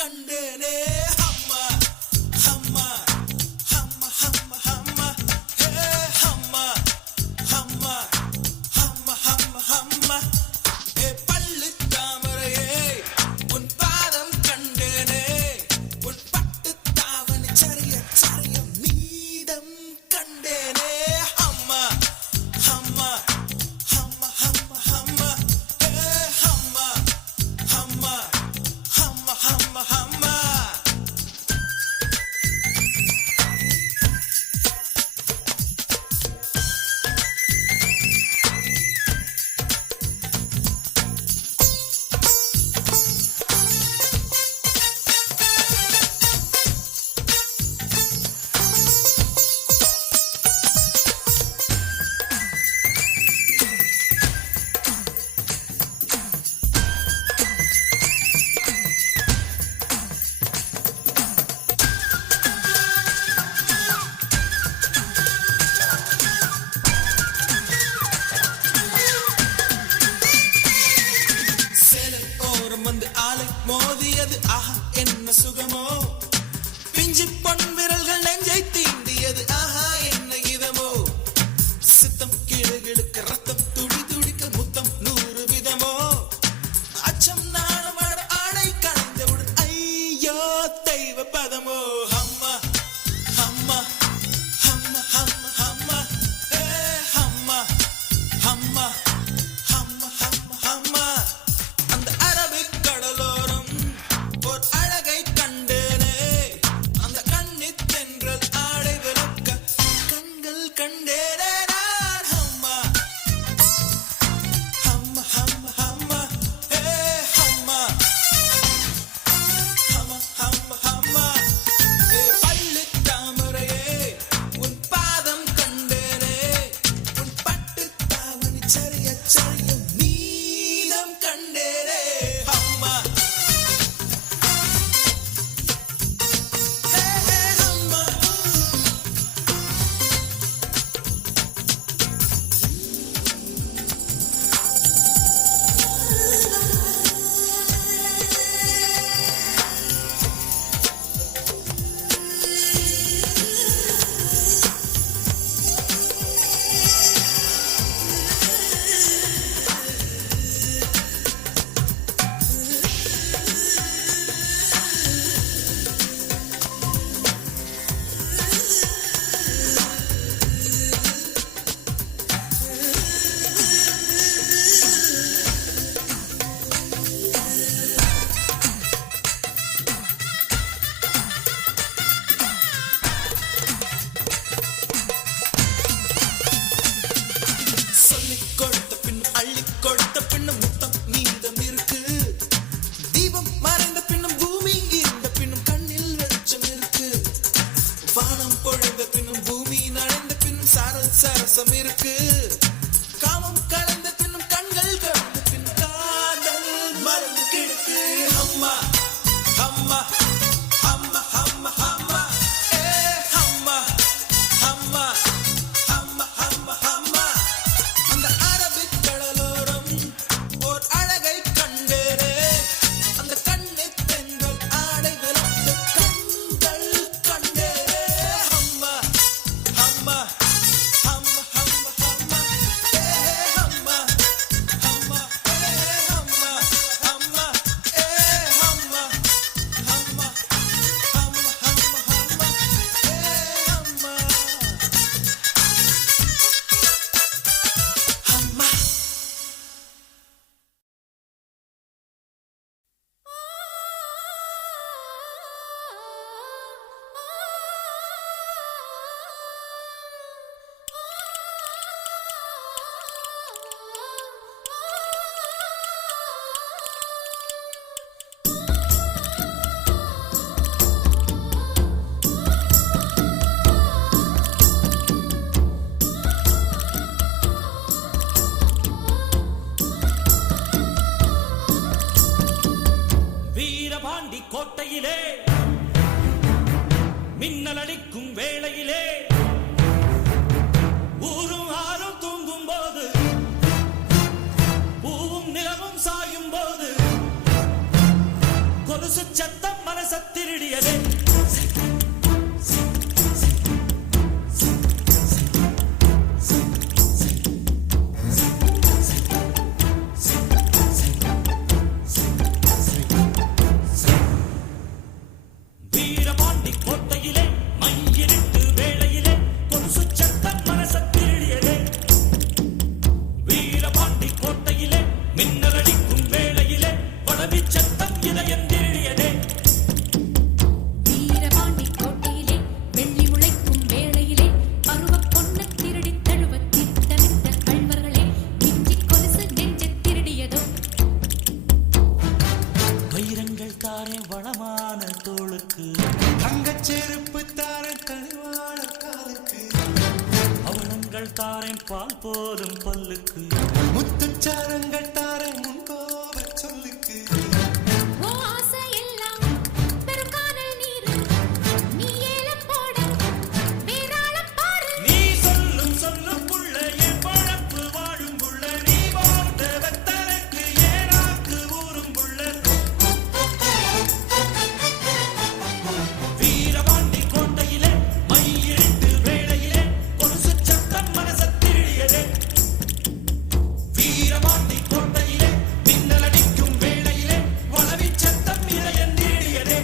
கண்டேனே அம்மா அம்மா அம்மா அம்மா அம்மா ஹே அம்மா அம்மா அம்மா அம்மா அம்மா ஏ பள்ளி தாமரையே உன் பாதம் கண்டேனே உன் பட்டு தாவணி சரிய சரிய மீதம் கண்டேனே அம்மா அம்மா அம்மா அம்மா அம்மா ஹே அம்மா அம்மா அம்மா அம்மா அம்மா சேலை ஓரம் வந்து ஆலை மோதியது ஆஹா என்ன சுகமோ பிஞ்சி பொன் விரல்கள் நெஞ்சை தீண்டியது ஆஹா என்ன இதமோ சித்தம் கிடுகிடுக்க ரத்தம் துடி துடிக்க முத்தம் 100 விதமோ அச்சம் நாணம் ஆடை கலைந்தவுடன் ஐயோ தெய்வ பதமோ அம்மா அம்மா அம்மா அம்மா அம்மா ஏ அம்மா அம்மா அம்மா அம்மா அம்மா அந்த அரபிக் கடலோரம் ஓர் அழகை கண்டேனே அந்த கண்ணித் தென்றல் ஆடை விளக்க கண்கள் கண்டேனே நான் அம்மா அம்மா அம்மா அம்மா ஏ அம்மா அம்மா அம்மா அம்மா ஏ பள்ளி தாமரையே உன் பாதம் கண்டேனே உன் பட்டு தாவணி சரிய சரிய மீதம் கண்டேனே அம்மா ஹே ஹே அம்மா சொல்லிக் கொடுத்த பின் அள்ளிக் கொடுத்த பின்னும் முத்தம் மீதம் இருக்கு தீபம் மறைந்த பின்னும் பூமி இருந்த பின்னும் கண்ணில் வெளிச்சம் இருக்கு வானம் பொழிந்த பின்னும் பூமி நனைந்த பின்னும் சாரல் சரசம் இருக்கு காமம் கலந்த பின்னும் கண்கள் கலந்த பின் காதல் மறந்து கிடக்கு அம்மா அம்மா அம்மா அம்மா அம்மா ஏ அம்மா அம்மா அம்மா அம்மா அம்மா அந்த அரபிக் கடலோரம் ஓர் அழகை கண்டேனே அந்த கண்ணித் தென்றல் ஆடை விளக்க கண்கள் கண்டேனே அம்மா அம்மா அம்மா அம்மா அம்மா ஏ அம்மா அம்மா ஏ அம்மா அம்மா ஏ அம்மா அம்மா அம்மா அம்மா அம்மா ஏ அம்மா அம்மா வீரபாண்டி கோட்டையிலே மின்னல் அடிக்கும் வேளையிலே ஊரும் ஆறும் தூங்கும் போது பூவும் நிலவும் சாயும் போது கொலுசு சத்தம் மனச திருடியதே வீரபாண்டி கோட்டையிலே மையிருட்டு வேளையிலே கொலுசு சத்தம் மனச திருடியதே வீரபாண்டி கோட்டையிலே மின்னலடிக்கும் வேளையிலே வடவி சத்தம் இதயம் திருடியதே வீரபாண்டி கோட்டையிலே வெள்ளி முளைக்கும் வேளையிலே பருவப் பொன்னைத் திருடித் தழுவத் திட்டமிட்ட கள்வர்களே மிஞ்சிக் கொலுசு நெஞ்சத் திருடியதோ வைரங்கள் தாரே வளமான தோளுக்கு தங்கச் செருப்பு தார கனிவான காலுக்கு அவலங்கள் தாரேன் பால் போதும் பல்லுக்கு முத்துச்சாரங்கள் தார முன்கோப சொல்லுக்கு ஓ ஆசையெல்லாம் பெருங்கானல் நீரு நீ ஏலம் போட வேறாளம் பாரு நீ சொல்லும் சொல்லும் புள்ள என் பழப்பு வாழும் புள்ள நீ வாழ்ந்த வெத்தலைக்கு ஏனாக்கு ஊரும் புள்ள வீரபாண்டி கோட்டையிலே மையிருட்டு வேளையிலே கொலுசு சத்தம் மனச திருடியதே வீரபாண்டி கோட்டையிலே மின்னலடிக்கும் வேளையிலே வளவி சத்தம் இதயம் திருடியதே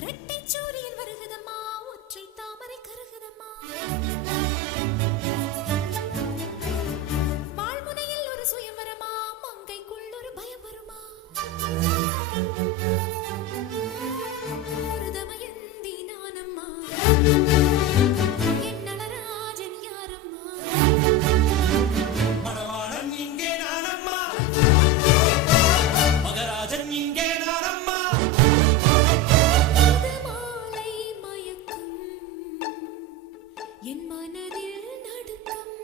ரெட்டைச் சூரியன் வருகுதம்மா ஒற்றை தாமரை கருகுதம்மா வாழ்முனையில் ஒரு சுயம்வரமா மங்கைக்குள் ஒரு பயம் வருமா ஒரு தமயந்தி நானம்மா என் நடராஜன் யாரம்மா மணவாளன் இங்கே நானம்மா மகராஜன் இங்கே நானம்மா இது மாலை மயக்கம் என் மனதில் நடுக்கம்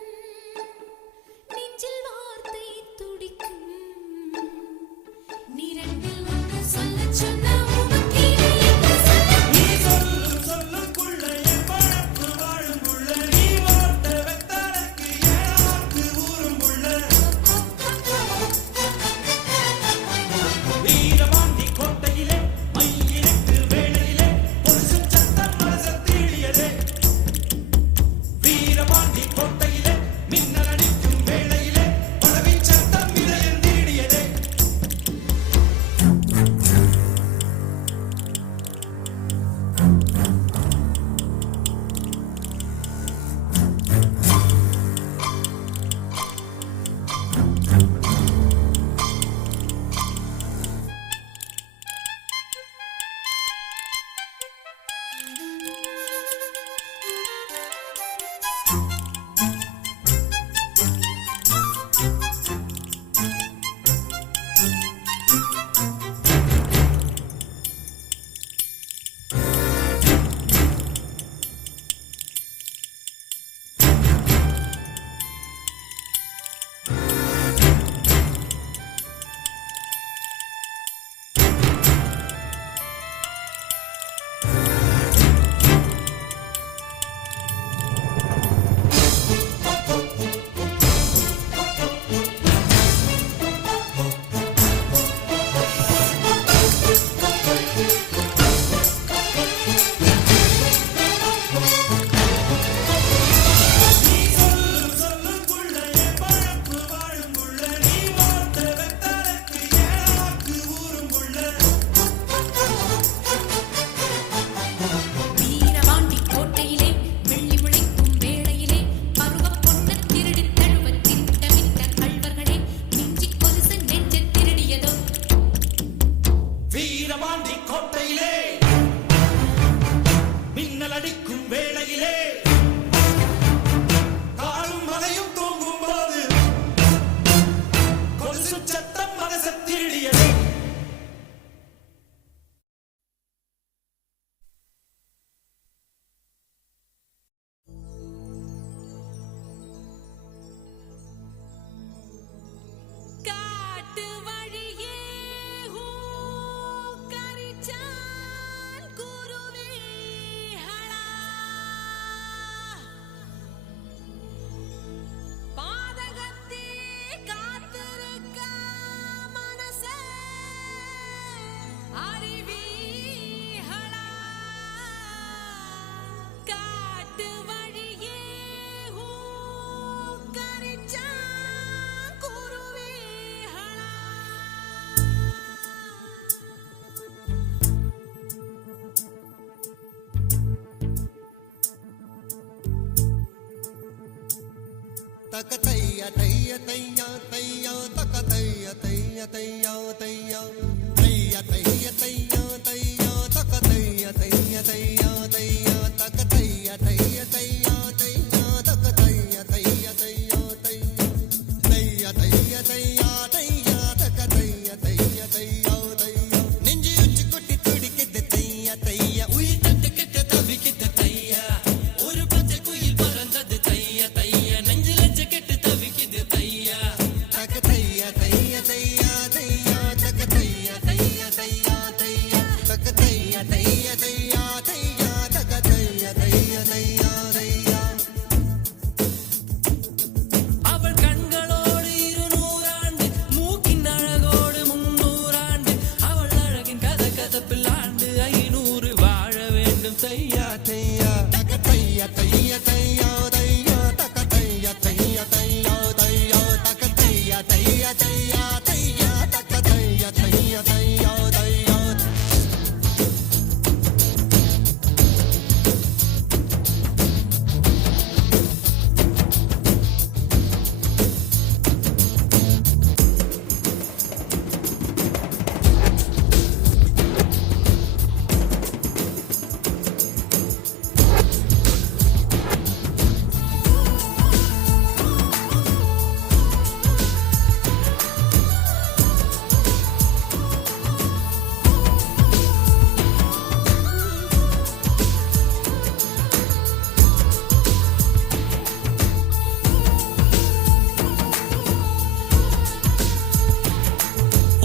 நெஞ்சில் வார்த்தை துடிக்கும் நிரண்டில் ஒன்று சொல்லச் சொன்ன உனக்கிலே என்ன சொல்ல நீ சொல்லும் சொல்லும் புள்ள என் பழப்பு வாழும் புள்ள நீ வாழ்ந்த வெத்தலைக்கு ஏனாக்கு ஊரும் புள்ள வீரபாண்டி கோட்டையிலே மையிருட்டு வேளையிலே கொலுசு சத்தம் மனச திருடியதே காட்டு வழியே கரிச்சா குருவிகளா தக்க தைய தைய தையா தையா தக்க தைய தைய தையா தையா தைய தைய தையா தையா தக்க தைய தைய தையா தையா தக்க தைய தைய தையா தையா தக்க தைய தைய தையா தையா தைய தைய தையா தையா தக்க தைய தைய தையா தையா நெஞ்சு உச்சி கொட்டி துடிக்குது தையா தையா உயிர் தட்டு கெட்ட தவிக்குது தையா ஒரு பச்சை குயில் பறந்தது தையா தையா நெஞ்சில கெட்டு தவிக்குது தையா தக்க தையா தைய தையா தையா தக்க தைய தைய தையா தையா தக்க தைய தைய தையா தையா தக்க தைய தைய தையா தையா அவள் கண்களோடு 200 ஆண்டு மூக்கின் அழகோடு 300 ஆண்டு அவள் அழகின் கதப்பில் ஆண்டு 500 வாழ வேண்டும் தையா தையா தக்க தைய தைய தையா தையா தக்க தைய தைய தையா தையா தக்க தைய தைய தையா தையா தக்க தைய தைய தையா தையா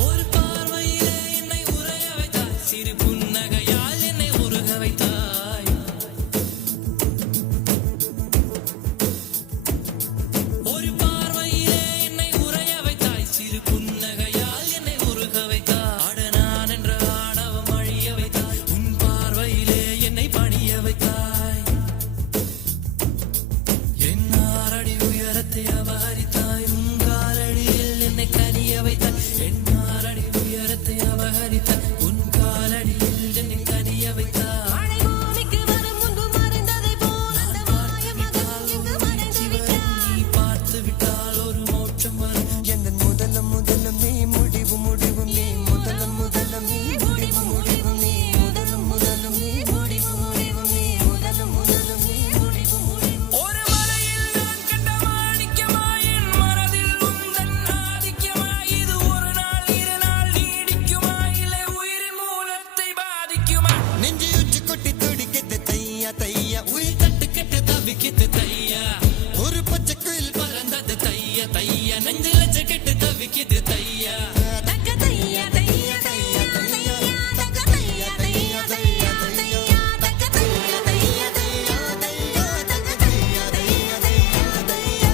ஒரு பார்வையிலே என்னை உறைய வைத்தாய் சிறு புன்னகையால் என்னை உருக வைத்தாய் ஒரு பார்வையிலே என்னை உறைய வைத்தாய் சிறு புன்னகையால் என்னை உருக வைத்தாய் அட நான் என்ற ஆணவம் அழிய வைத்தாய் உன் பார்வையிலே என்னை பணிய வைத்தாய் என் 6 அடி உயரத்தை அபகரித்தாய் உன் காலடியில் என்னை கனிய வைத்தாய் என் 6 அடி உயரத்தை அபகரித்தாய் உன் காலடியில் என்னை கனிய வைத்தாய் மழை பூமிக்கு வரும் முன்பு மறைந்ததைப் போல் அந்த மாய மகன் இங்கு மறைந்து விட்டான். நீ பார்த்து விட்டால் ஒரு மோட்சம் வரும் எந்த முதலம் முதலம் நீ முடிவு முடிவு நீ முதலம் முதலம் நீ முடிவு முடிவு நீ முதலம் முதலம் நீ முடிவு முடிவு நீ முதலம் முதலம் நீ முடிவு முடிவு ஒரு மலையில் நான் கண்ட மாணிக்கமாய் என் மனதில் உந்தன் ஆதிக்கமாய் இது ஒரு நாள் 2 நாள் நீடிக்குமா இல்லை உயிரின் மூலத்தை பாதிக்குமா நெஞ்சு உச்சி கொட்டி துடிக்குது தையா தையா உயிர் தட்டு கெட்டு தவிக்குது தையா ஒரு பச்சை குயில் பறந்தது தையா தையா நெஞ்சில கெட்டு தவிக்குது தையா தக்க தைய தைய தைய தையா தக்க தைய தைய தைய தையா தக்க தைய தைய தைய தையா தக்க தைய தைய தைய தையா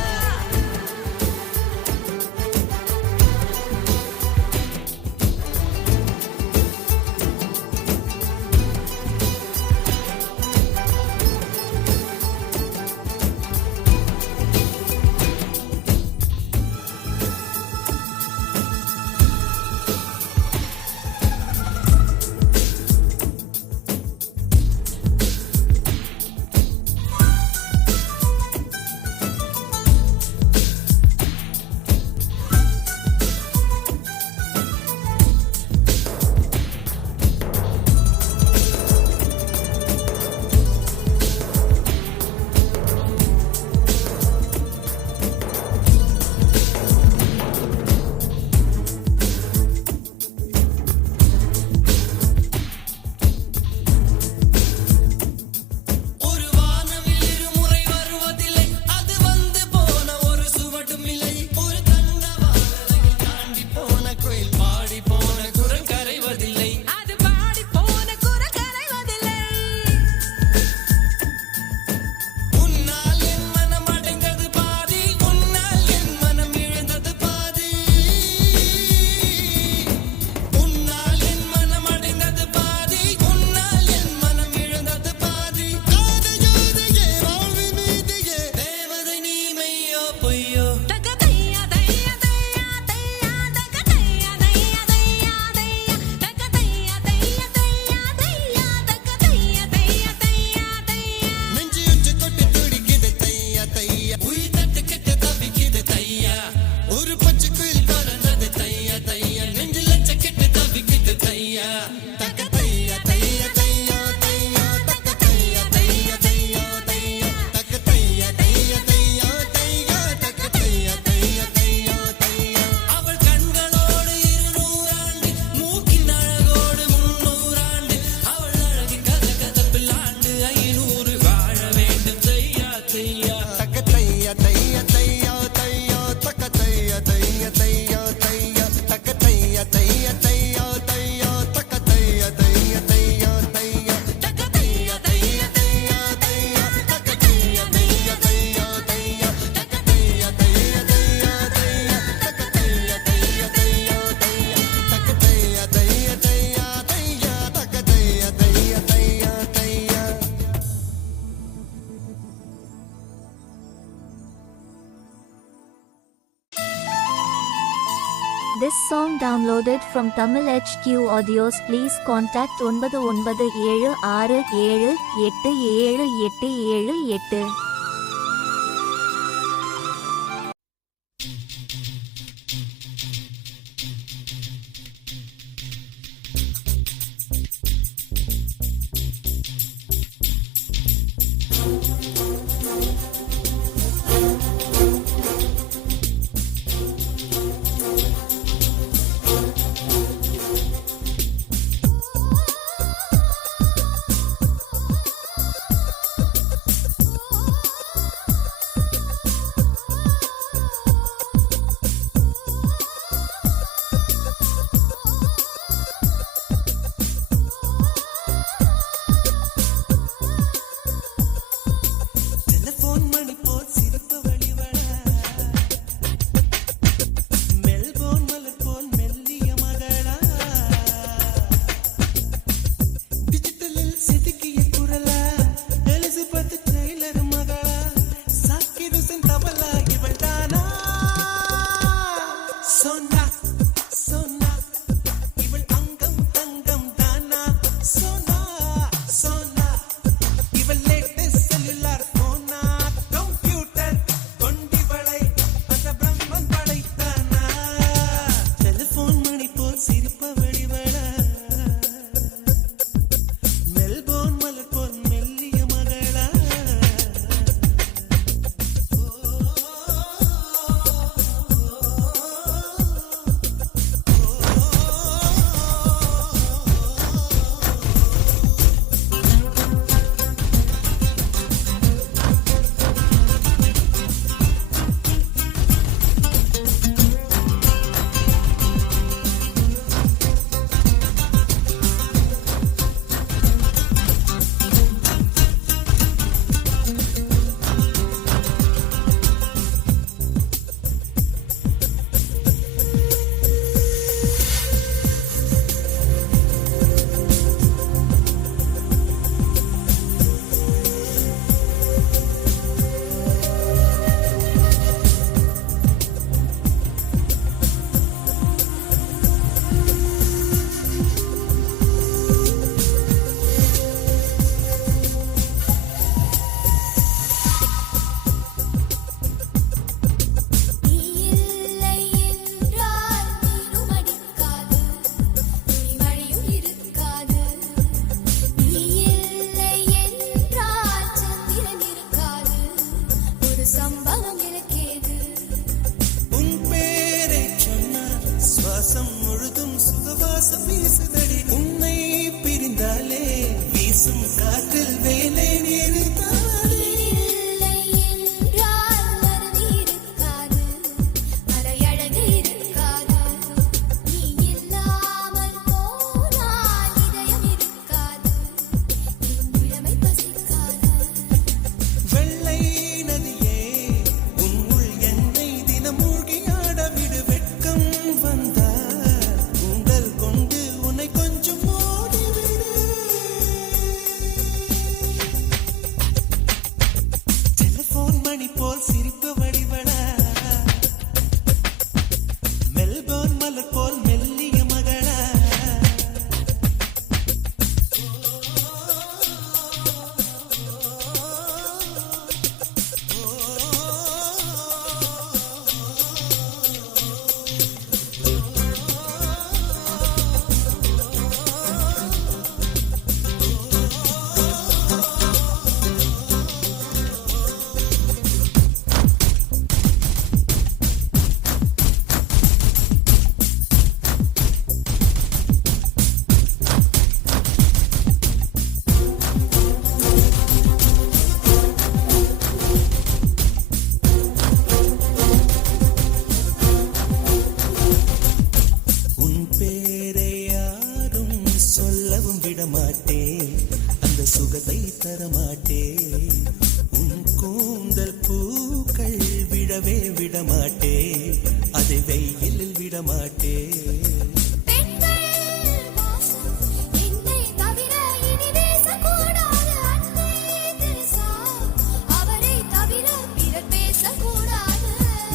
This song downloaded from Tamil HQ Audios. Please contact 9976787878.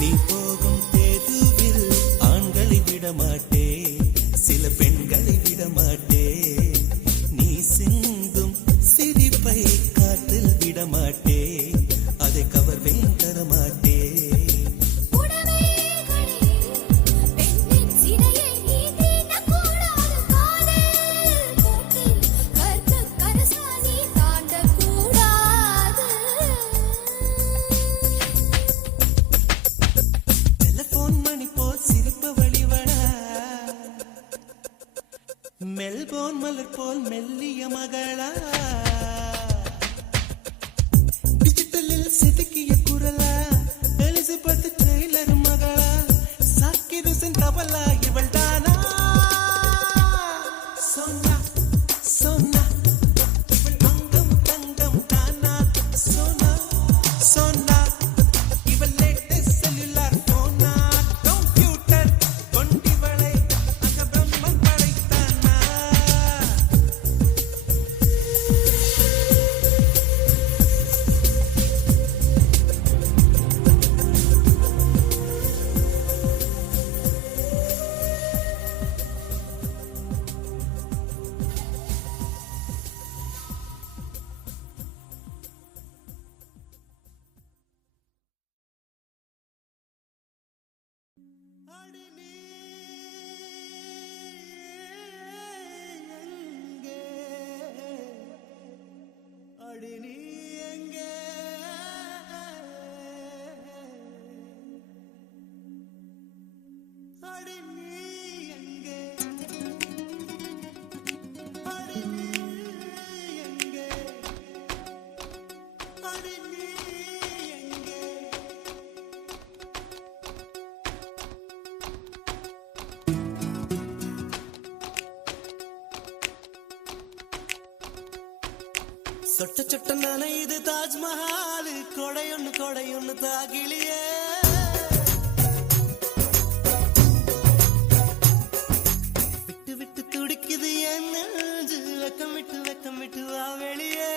நீ போகும் தெருவில் ஆண்களை விட லில்லிபோன் மலர் போல் மெல்லிய மகளா டிஜிட்டலில் செதுக்கிய குரலா எலிசபெத் டெய்லர் மகளா சாக்கிர் ஹுசைன் தபலா இவள் தானா சோனா சோனா இவள் அங்கம் தங்கம் தானா சோனா சோனா இவள் லேட்டஸ்ட் செல்லுலார் போனா கம்ப்யூட்டர் கொண்டிவளை அக பிரம்மன் படைத்தானா அடி நீ எங்கே அடி நீ எங்கே அடி நீ எங்கே அடி நீ எங்கே அடி நீ எங்கே சொட்ட சொட்ட நனையுது தாஜ்மஹால் கொடையொன்னு தாகிலியே விட்டு விட்டு துடிக்குது என் நெஞ்சு வெக்கம் விட்டு வா வெளியே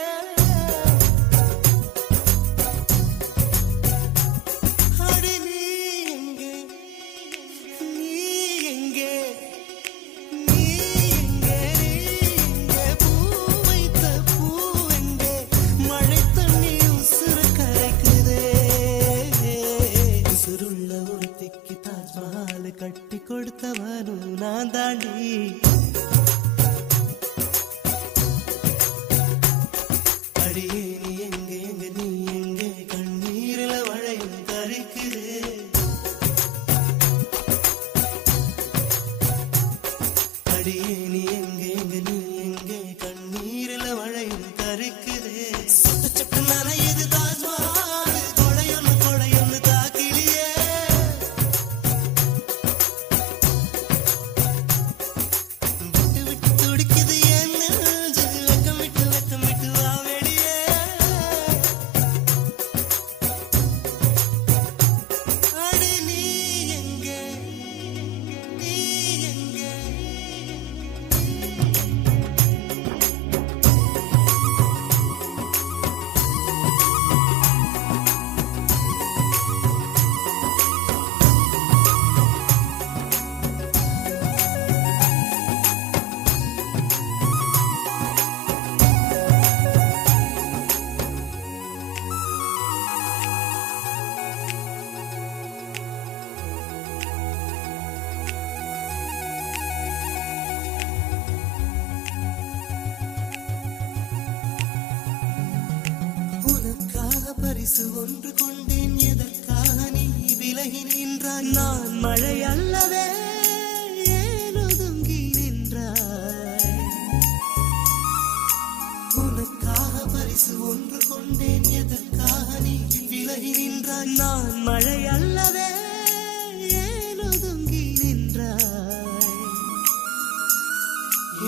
அடி நீ எங்கே நீ எங்கே நீ எங்கே பூ வைத்த பூவெங்கே மழை தண்ணி உசுறு கரைக்குதே உசுருள்ள ஒருத்திக்கு தாஜ்மஹால் கட்டி கொடுத்தவனும் நான் தாண்டி அடியே நீ எங்கே நீ எங்கே கண்ணீரில மழையும் கரைக்குதே அடியே நீ எங்கே நீ எங்கே கண்ணீரில மழையும் கரைக்குதே சொட்ட சொட்ட நனையுது தாஜ்மஹால் கொடையொன்னு தாக்கிலியே விட்டு விட்டு துடிக்குது என் நெஞ்சு வெக்கம் விட்டு வா வெளியே அடி நீ எங்கே நீ எங்கே உனக்காக பரிசு ஒன்று கொண்டேன் எதற்காக நீ விலகி நின்றாய் நான் மழை அல்லவே ஏன் ஒதுங்கி நின்றாய் உனக்காக பரிசு ஒன்று கொண்டேன் எதற்காக நீ விலகி நின்றாய் நான் மழை அல்லவே ஏன் ஒதுங்கி நின்றாய்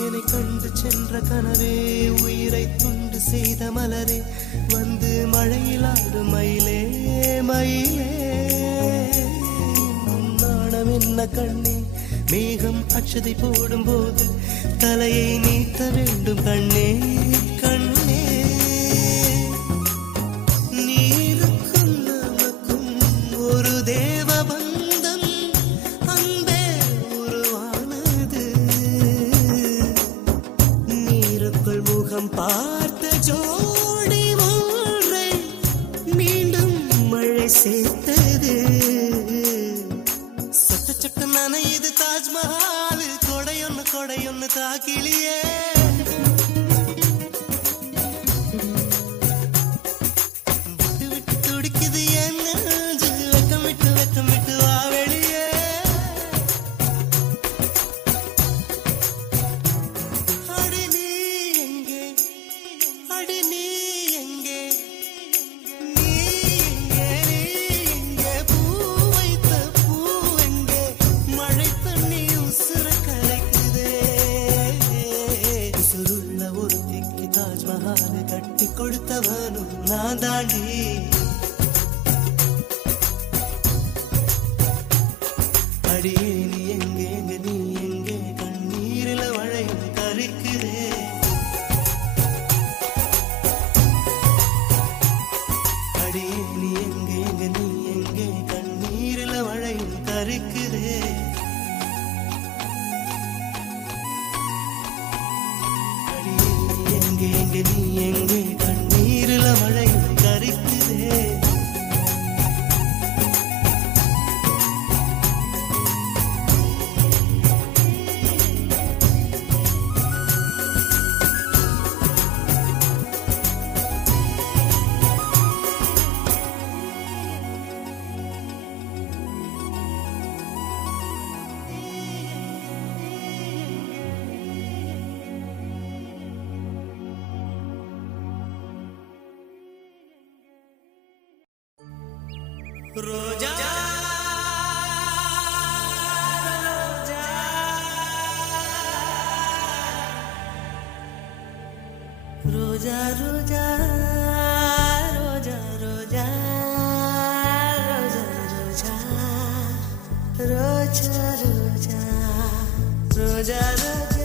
என்னை கண்டு சென்ற கனவே உயிரை துண்டு செய்த மலரே வந்து மழையில் ஆடும் மயிலே மயிலே நாணம் என்ன கண்ணே மேகம் அச்சதை போடும் போது தலையை நீட்ட வேண்டும் கண்ணே கண்ணே நீருக்கும் நமக்கும் ஒரு தேவ பந்தம் அன்பே உருவானது நீருக்குள் முகம் பார்த்த ஜோடி ஒன்றை மீண்டும் மழை சேர்த்தது சொட்ட சொட்ட நனையுது தாஜ்மஹால் கொடையொன்னு தாக்கிலியே விட்டு விட்டு துடிக்குது என் நெஞ்சு வெக்கம் விட்டு வா வெளியே எங்கே எங்கே நீ எங்கே கண்ணீரில மழையும் கருக்குதே அடியே எங்கே எங்கே நீ எங்கே கண்ணீரில மழையும் கருக்குதே ரோஜா ரோஜா ரோஜா ரோஜா ரோஜா ரோஜா ரோஜா ரோஜா ரோஜா ரோஜா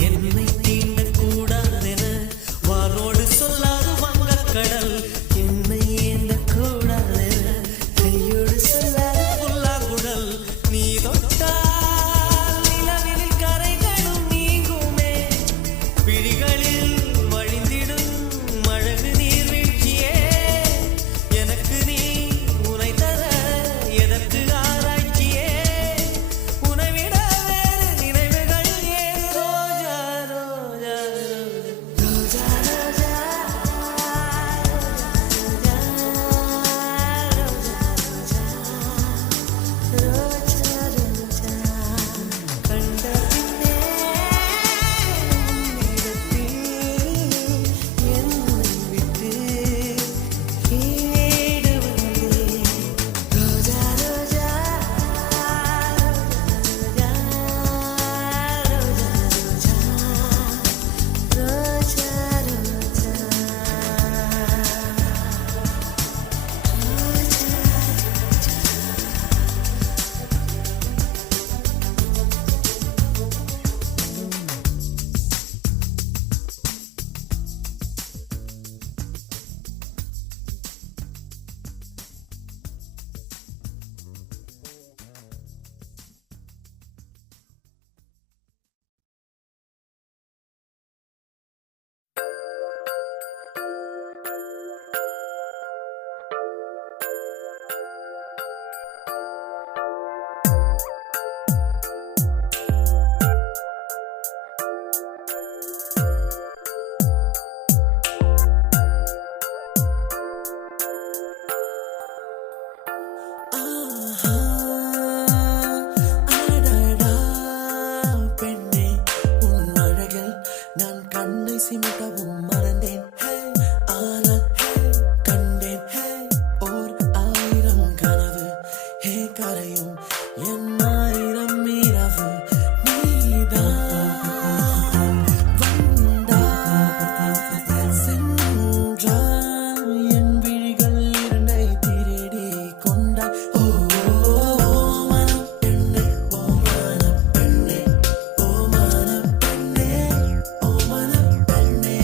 என்னை தீண்டக்கூடாதென வாரோடு சொல்லாது வங்கக்கடல் என்னை ஏந்தக்கூடாதென கையோடு சொல்லாது புல்லாங்குழல் நீ தொட்டால் நிலவில் கரைகளும் நீங்குமே விழிகளில் வழிந்திடும் அழகு நீர்வீழ்ச்சியே எனக்கு நீ உனை தர எதற்கு ஆராய்ச்சியே உனை விட வேறு நினைவுகள் ஏன் ரோஜா ரோஜா ரோஜா ரோஜா கண்ட பின்னே உன்னிடத்தில் என்னை விட்டு ஏடு வந்தேன் ரோஜா ரோஜா ரோஜா ரோஜா ரோஜா அடடா பெண்ணே உன் அழகில் நான் கண்ணை சிமிட்டவும் மறந்தேன் ஆனால் கண்டேன் ஓர் ஆயிரம் கனவு கரையும் என் ஆயிரம் இரவு நீதான் வந்தாய் சென்றாய் என் விழிகள் இரண்டை திருடி கொண்டாய் ஓ மனப்பெண்ணே ஓ மனப்பெண்ணே ஓ மனப்பெண்ணே ஓ மனப்பெண்ணே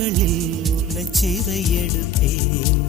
கைகளில் உன்னை சிறை எடுப்பேன்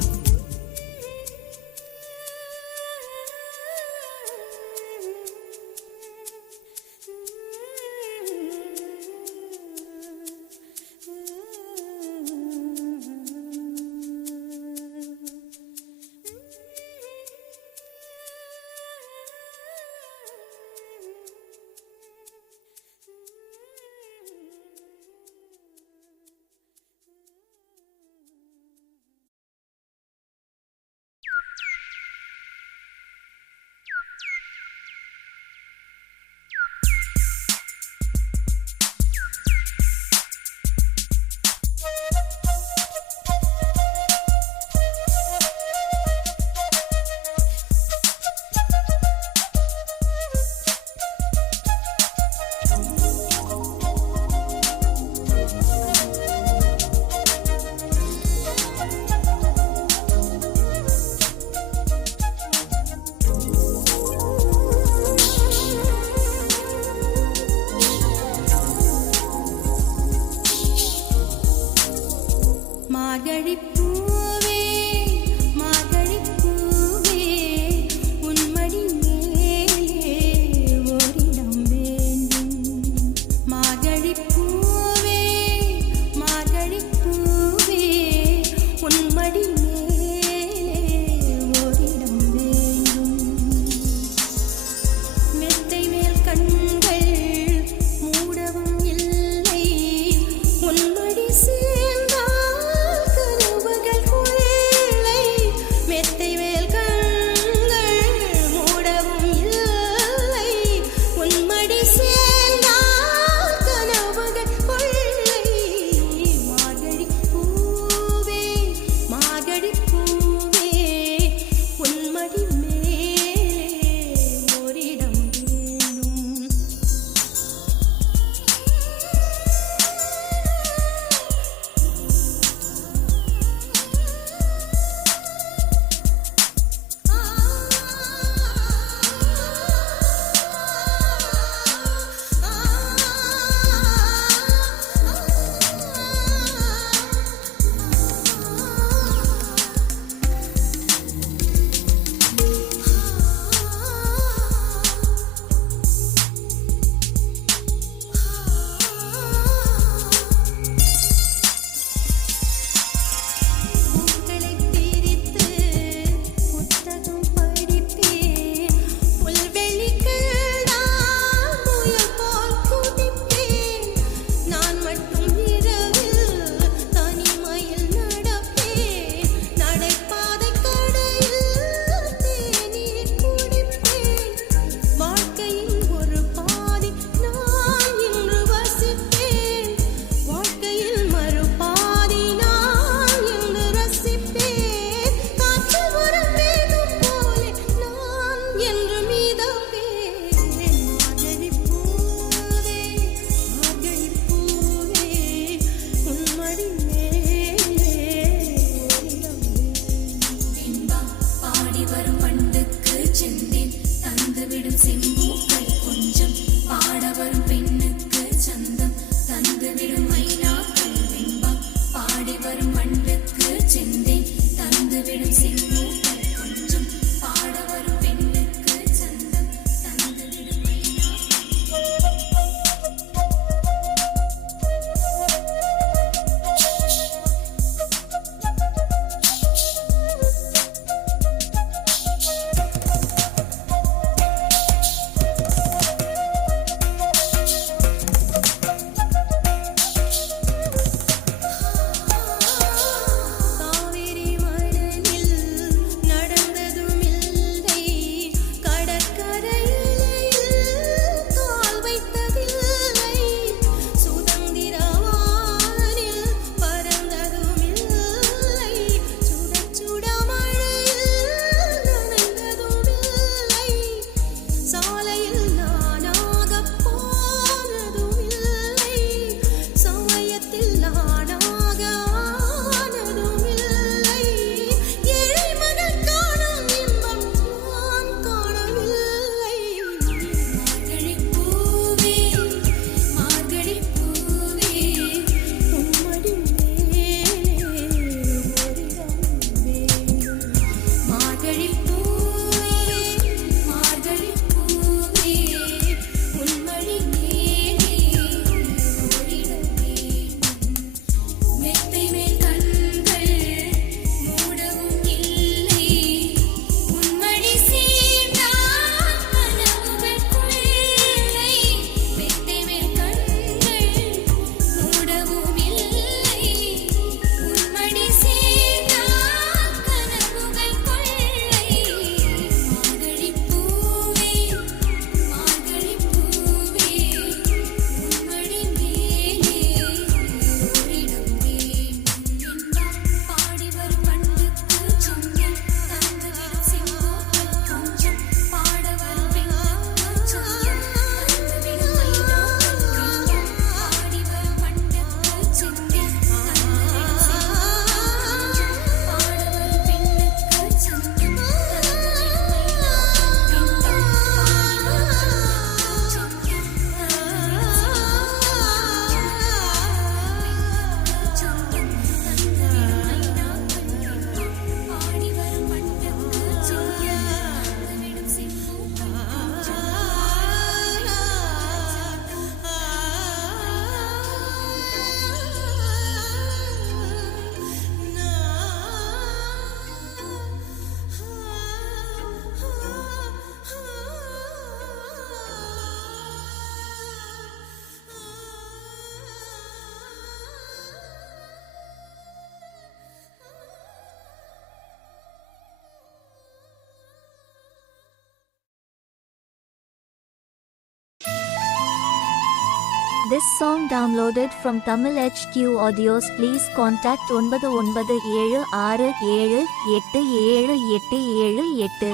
This song downloaded from Tamil HQ Audios. Please contact 9976787878.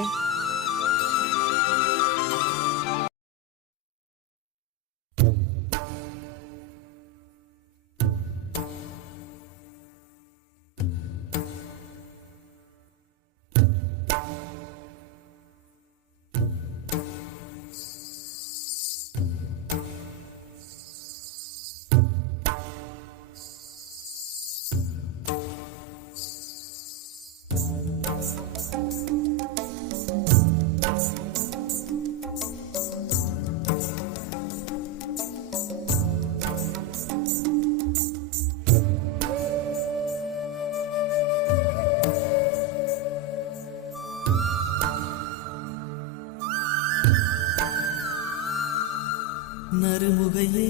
நறுமுகையே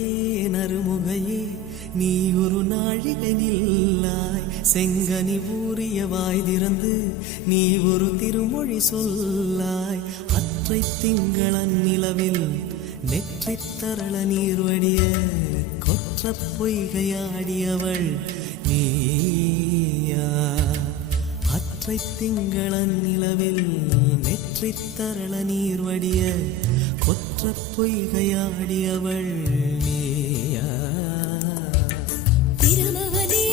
நறுமுகையே நீ ஒரு நாழிகை நில்லாய், செங்கனி ஊறிய வாய் திறந்து நீ ஒரு திருமொழி சொல்லாய். அற்றை திங்களன் நிலவில் நெற்றித் தரள நீர் வடிய கொற்ற பொய்கையாடியவள் நீயா. அற்றை திங்களன் நிலவில் நெற்றித் தரள நீர் வடிய கொற்ற பொய்கையாடியவள் நீயா. திருமகனே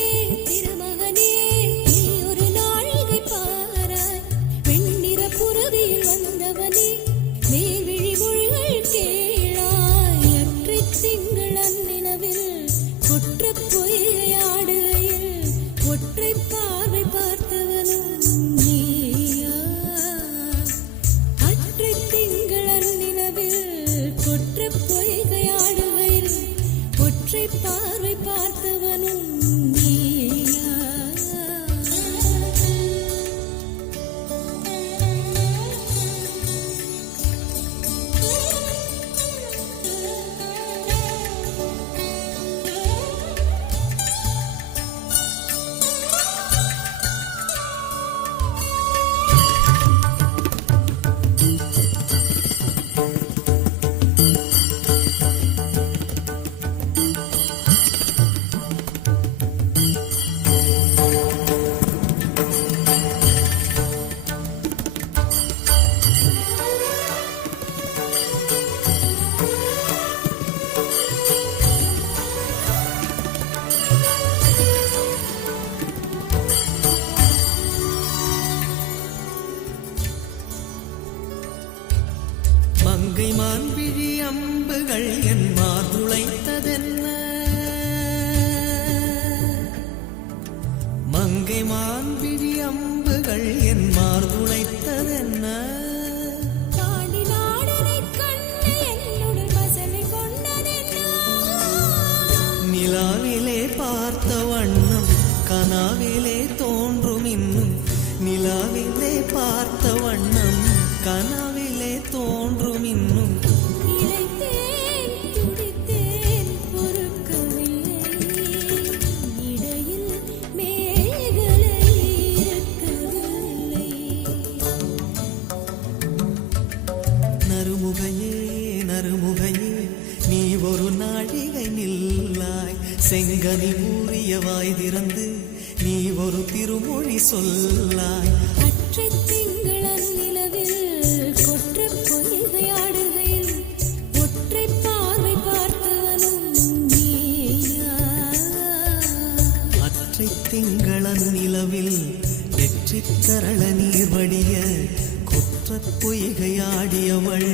திருமகனே நீ ஒரு நாழிகை பாராய், வெண்ணிற புறவியில் வந்தவனே மேல்விழி மொழிகள் கேளாய். அற்றை திங்களன் நிலவில் கொற்ற பொய்கையாடுகையில் ஒற்றை பார்வை பார்த்தவனும் நீயா. அற்றை திங்களன் நிலவில் கொற்ற பொய்கையாடுகையில் ஒற்றை பார்வை பார்த்தவனும் நீயா. மங்கை மான்விழி அம்புகள் என் மார்புளைத்ததென்ன, மங்கை மான்விழி அம்புகள் என் மார்புளைத்ததென்ன. பாண்டி நாடனைக் கண்டு என்னுடன் பசமை கொண்டதென்ன. நிலாவிலே பார்த்த வண்ணம் கனாவிலே தோன்றும் இன்னும், நிலாவிலே பார்த்த வண்ணம் கனாவிலே தோன்றும் இன்னும். இளைத்தேன் துடித்தேன் பொறுக்கவில்லை, இடையில் மேகலை இருக்கவில்லை. நறுமுகையே நறுமுகையே நீ ஒரு நாழிகை நில்லாய், செங்கனி ஊறிய வாய் திறந்து நீ ஒரு திருமொழி சொல்லாய். அற்றை திங்களன் நிலவில் கொற்ற பொய்கையாடுகையில் ஒற்றை பார்வை பார்த்தவனும் நீயா. அற்றை திங்களன் நிலவில் நெற்றித் தரள நீர் வடிய கொற்ற பொய்கையாடியவள்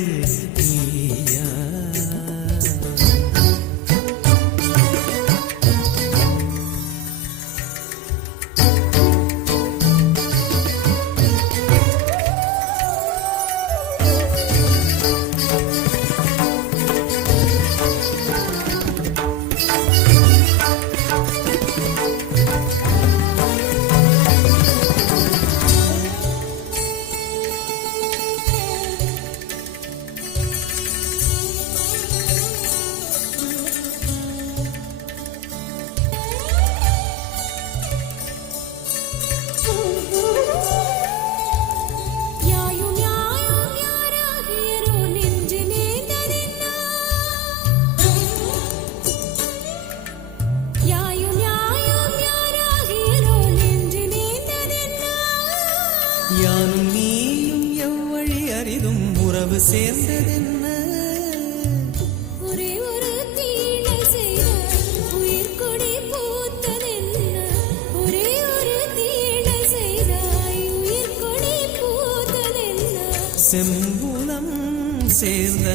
நீயா. சேர்ந்ததென்ன ஒரே ஒரு தீழை செய்தாய் உயிர் கொடி பூத்ததென்ன ஒரே ஒரு தீழை செய்தாய் உயிர் கொடி பூத்ததென்ன செம்புலம் சேர்ந்த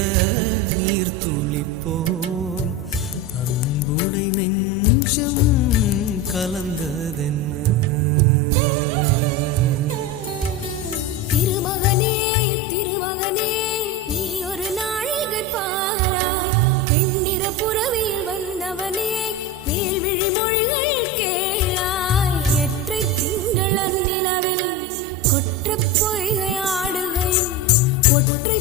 நீர் துளிப்போம் அன்புடை நெஞ்சம் கலந்ததென்ன திருமகனே திருமகனே நீ ஒரு நாழிகை பாராய் வெண்ணிற புறவியில் வந்தவனே மேல்விழி மொழிகள் கேளாய் எற்றை திங்கள் நிலவில் கொற்ற பொய்கை ஆடுகையும் ஒற்றை